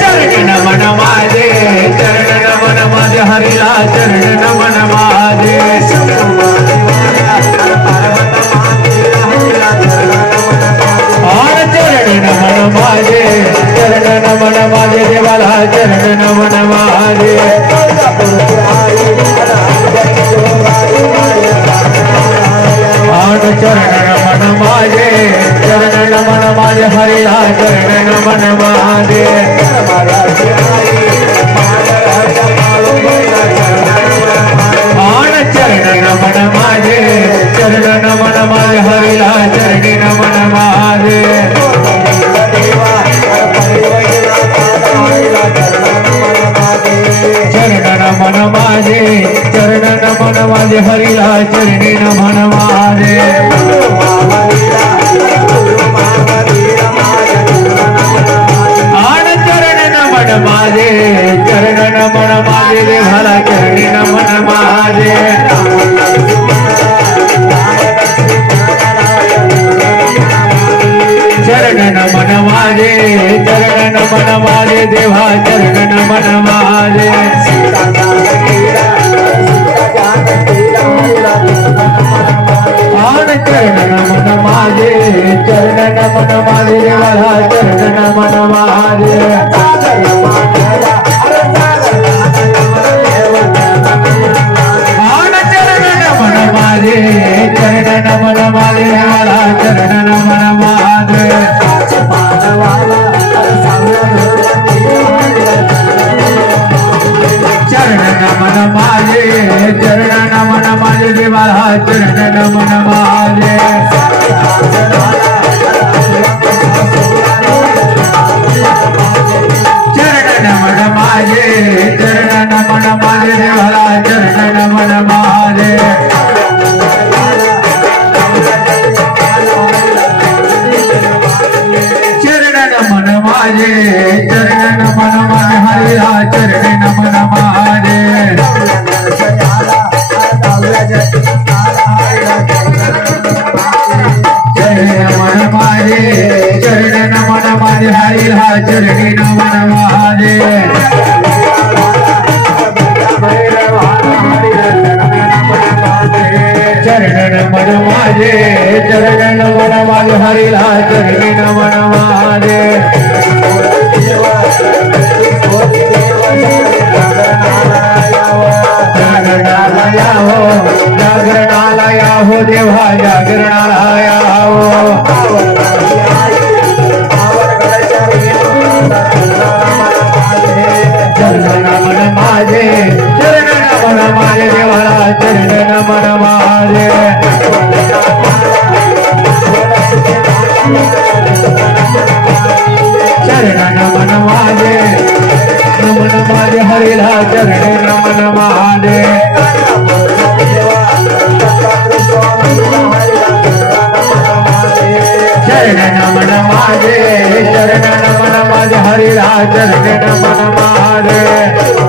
चरण नमन माझे चरण नमन माझे हरिला चरण नमन माझे चरण नमन माझे चरण नमन माझे देवाला चरण नमन माझे चरण नमन माझे चरण नमन माझे हरिला चरण नमन माझे चरण नमन माझे चरण नमन माझे हरिला चरण नमन माझे चरण नमन माझे चरण नमन माझे हरिला चरण नमन माझे चरण नमन माझे चरण नमन माझे देवाला चरण नमन माझे चरण नमन माझे चरण नमन माझे देवा चरण नमन माझे चरण नमन माझे चरण नमन माझे देवाला चरण नमन माझे चरण नमन माझे चरण नमन माझे देवाला चरण नमन माझे चरण नमन माझे चरण नमन माझे देवाला चरण नमन माझे चरण नमन माझे चरण नमन माझे देवाला चरण नमन माझे चरण नमन माझे चरण नमन माझे हरिला चरण नमन माझे चरण नमन माझे चरण नमन माझे हरिला चरण नमन माझे चरण नमन माझे चरण नमन माझे हरिला चरण नमन माझे जागरणालया हो देवा जागरणालया हो चरण नमन माझे चरण नमन माझे देवाला चरण नमन माझे चरण नमन माझे नमन माझे हरिला चरण नमन माझे चरण नमन माझे चरण नमन माझे हरिला चरण नमन माझे